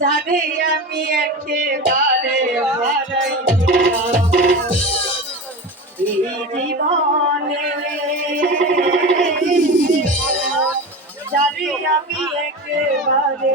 তারে আমি একেবারে জীবনে যারে আমি একেবারে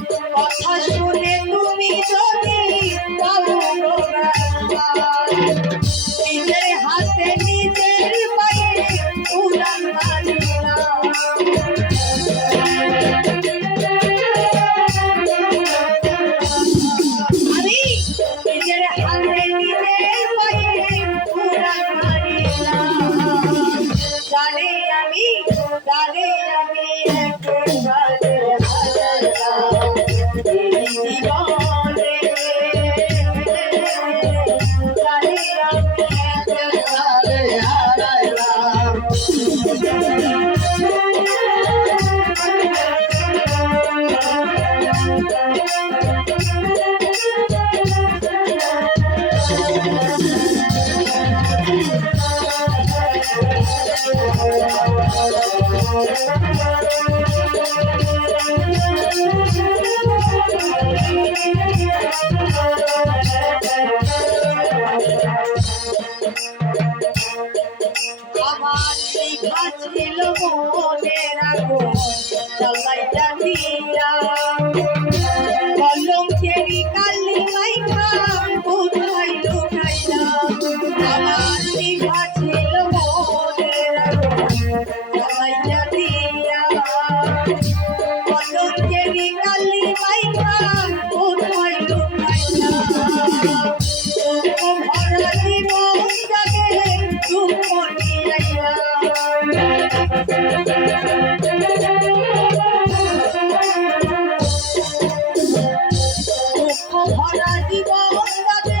Dale. ছিল রাখো চালাইয়া দিয়া বন্ধা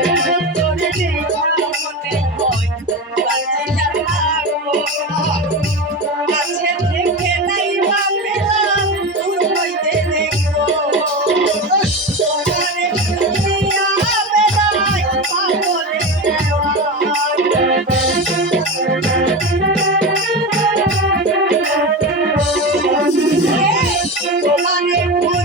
তোমার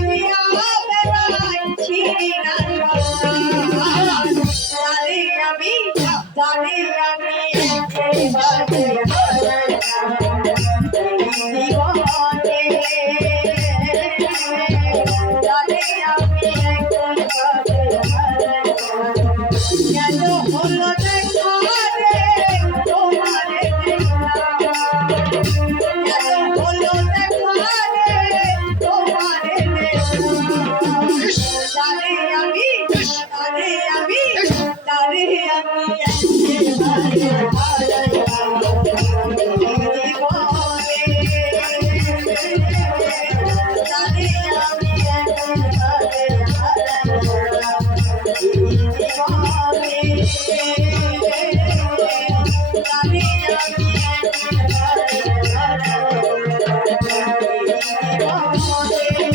Oh,